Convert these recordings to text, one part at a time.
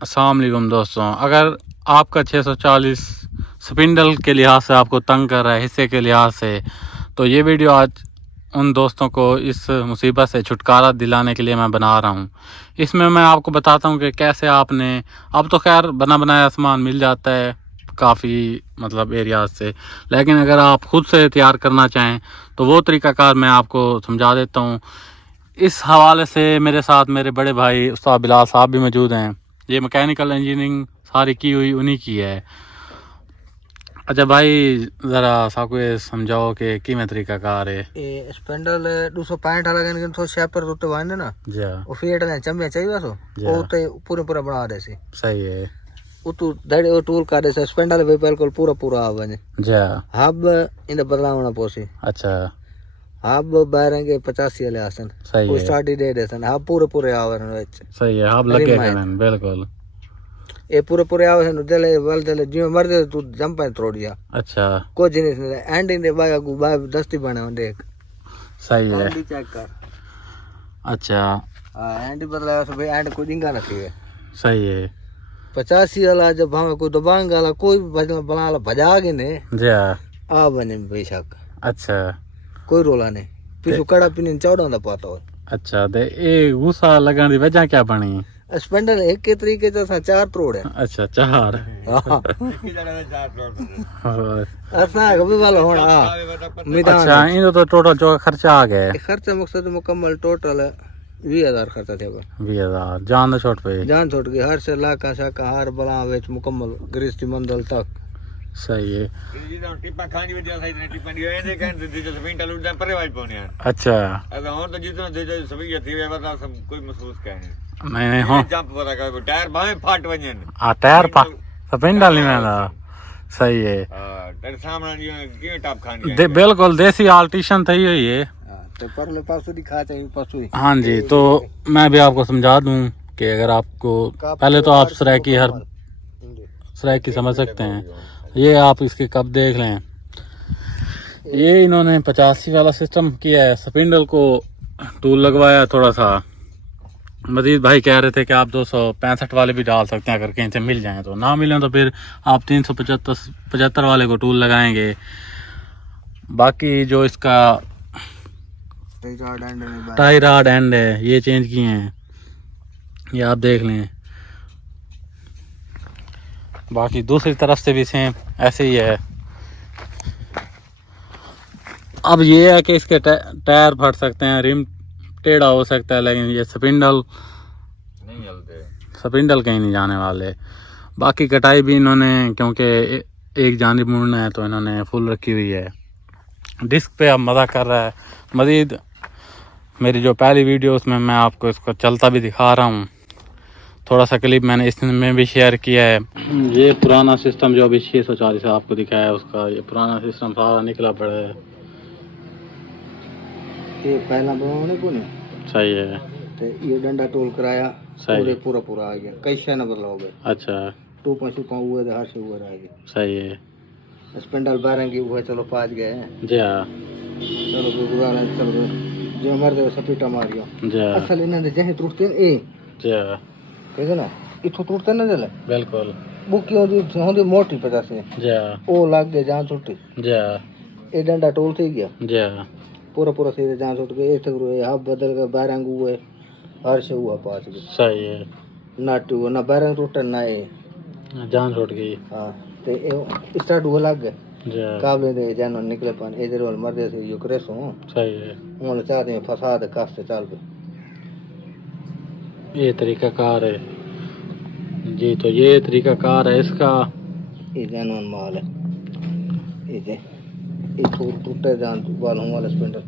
अस्सलाम वालेकुम दोस्तों, अगर आपका 640 स्पिंडल के लिहाज से आपको तंग कर रहा है, हिस्से के लिहाज से, तो ये वीडियो आज उन दोस्तों को इस मुसीबत से छुटकारा दिलाने के लिए मैं बना रहा हूँ। इसमें मैं आपको बताता हूँ कि कैसे आपने, अब तो खैर बना बनाया सामान मिल जाता है काफ़ी मतलब एरियाज से, लेकिन अगर आप खुद से तैयार करना चाहें तो वो तरीक़ाकार मैं आपको समझा देता हूँ। इस हवाले से मेरे साथ मेरे बड़े भाई उस्ताद बिलाल साहब भी मौजूद हैं। ये मैकेनिकल इंजीनियरिंग सारी की हुई उन्हीं की है। अच्छा भाई, ज़रा साको समझाओ कि किमें तरीक़ाकार है ये स्पेंडल 265 वाला गन तो शेपर तो वांदे ना जी वो फिएट ने चम्बे चाहिए सो वो तो पूरे पूरा बना दे सी सही है। वो तो दड़े वो टूल का दे स्पेंडल वे बिल्कुल पूरा पूरा आवे जी हब इन बदलावना पोसी। अच्छा हब बारंगे 85 वाले आसन सही वो है। स्टार्ट ही दे देसन हब पूरे पूरे आवरण विच सही है, हब लगे करन बिल्कुल ये पूरे पूरे आवसन दले वल दले जियो मर्दे तू जंप थोड़िया। अच्छा को जिनिस ने एंड इन दे बागा गु बा दस्ती बने देख सही है। एंड चेक कर अच्छा हां एंड बदला सो भाई एंड को डिंगा रखी है सही है। 85 वाला जब भावे कोई दबांग वाला कोई भी बना ला भजा के ने जी आ बने बेशक अच्छा कोई रोला नहीं पीछू कड़ा पीने 14 दा पाता हो। अच्छा ते ये गुस्सा लगने की वजह क्या बनी? स्पेंडल एक के तरीके से सा 4 तोड़ है। अच्छा 4 हां और असा कभी वाला होना मैदान अच्छा इन तो टोटल जो खर्चा आ गया खर्चा मकसद मुकम्मल टोटल 20,000 खर्चा थे 20,000 जान दा छोट पे जान छोड़ गई हर से लाका शाका हर बला वेच मुकम्मल गृहस्थी मंडल तक सही है। टिप्पा खानी वजह से टिप्पा दियो एने कन दे जो मिंट लुट पर वाज पोने अच्छा अगर और तो जितना दे जो सभी ये थी बता सब कोई महसूस करे नहीं हो जंप पता कर टायर भावे फाट वजन आ टायर पा सपिन डालनी में ना सही है। टायर सामने के टॉप खानी दे बिल्कुल देसी आल्टिशन थी हुई है। तो परले पासो दिखा चाहिए पासो ही। हाँ जी, तो मैं भी आपको समझा दूं कि अगर आपको पहले तो आप सराय की समझ सकते हैं। ये आप इसके कप देख लें, ये इन्होंने 85 वाला सिस्टम किया है। स्पिंडल को टूल लगवाया थोड़ा सा। मजीद भाई कह रहे थे कि आप 265 वाले भी डाल सकते हैं अगर कहीं से मिल जाएं, तो ना मिलें तो फिर आप 375 वाले को टूल लगाएंगे। बाकी जो इसका टाई रॉड एंड है ये चेंज किए हैं, ये आप देख लें। बाकी दूसरी तरफ से भी सेम ऐसे ही है। अब ये है कि इसके टायर फट सकते हैं, रिम टेढ़ा हो सकता है, लेकिन ये स्पिंडल नहीं चलते, स्पिंडल कहीं नहीं जाने वाले। बाकी कटाई भी इन्होंने, क्योंकि एक जानिब मुड़ना है तो इन्होंने फुल रखी हुई है। डिस्क पे अब मज़ा कर रहा है। मज़ीद मेरी जो पहली वीडियो उसमें मैं आपको इसको चलता भी दिखा रहा हूँ। थोड़ा सा क्लिप मैंने इसमें भी शेयर किया है। ये पुराना सिस्टम जो अभी 640 आपको दिखाया है उसका, ये पुराना सिस्टम सारा निकला पड़ा है। ये पहला बनाने को नहीं सही है। तो ये डंडा टोल कराया सही पूरा पूरा आ गया, कैसा ना बदलाव गया। अच्छा टू पशु का हुआ हर से हुआ रह गया। सही है। स्पेंडल 12 की हुआ चलो 5 गए जी हाँ चलो गुजारा चलो जो मर दे सपीटा मारियो जी हाँ असल इन्हें दे जहे टूटते ए जी हाँ ठीक है ना इथो टूटते ना जले बिल्कुल वो क्यों दी होंदे मोटी 50 से जी हाँ ओ लग गए जान छुट्टी जी हाँ ए डंडा टोल थी गया जी हाँ पूरा पूरा सीधे जान छुट गए। ए तक रोए हाफ बदल के 12 हुए हर से हुआ 5 गए। सही है। ना टू ना 12 टूटन ना ए जान छूट गई। हां ते ए स्टार्ट हुआ लग गए जी हाँ काबले दे जानो निकले पान इधर वाल मर्दे से यो करे सो सही है। उन चाहते हैं फसाद कास्ट चल पे ये तरीकाकार है जी, तो ये तरीकाकार है इसका। ये जानवन माल है ये टूटे जान वालों वाला स्पेंडल।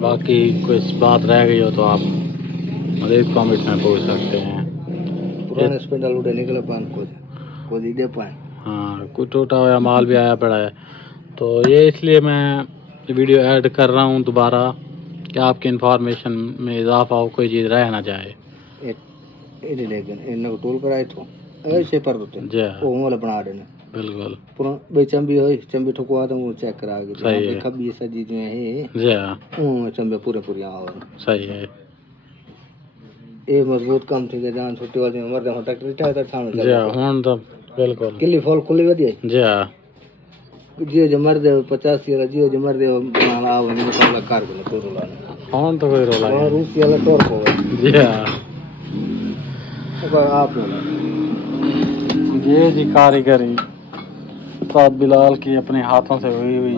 बाकी कोई बात रह गई हो तो आप मजीद कमेंट में पूछ सकते हैं। पुराने स्पेंडल उड़े निकले पान को दे पाए। हाँ कुछ टूटा हुआ माल भी आया पड़ा है, तो ये इसलिए मैं वीडियो ऐड कर रहा हूँ दोबारा कि आपकी इंफॉर्मेशन में इजाफा हो, कोई चीज़ रह ना जाए। ये लेकिन इनको टोल कराए तो ऐसे पर होते जी वो वाला बना देने बिल्कुल। पुरान भाई चंबी हो चंबी ठुकवा तो वो चेक करा के सही है। खबी सजी जो है जी हाँ वो चंबे पूरे पूरे आवर सही है। ये मजबूत काम थी जान छुट्टी वाली में मरदे ट्रैक्टर इठा था थाने जी हाँ हुन तो बिल्कुल किली फॉल खुली वधी जी हाँ जियो जो मरदे 85 वाला जियो जो मरदे नाला आवे निकल कार को तो लाने हुन तो कोई रोला और रूसी वाला टोर को जी हाँ तो आप बोला ये जी कारीगरी उस्ताद बिलाल की अपने हाथों से हुई है।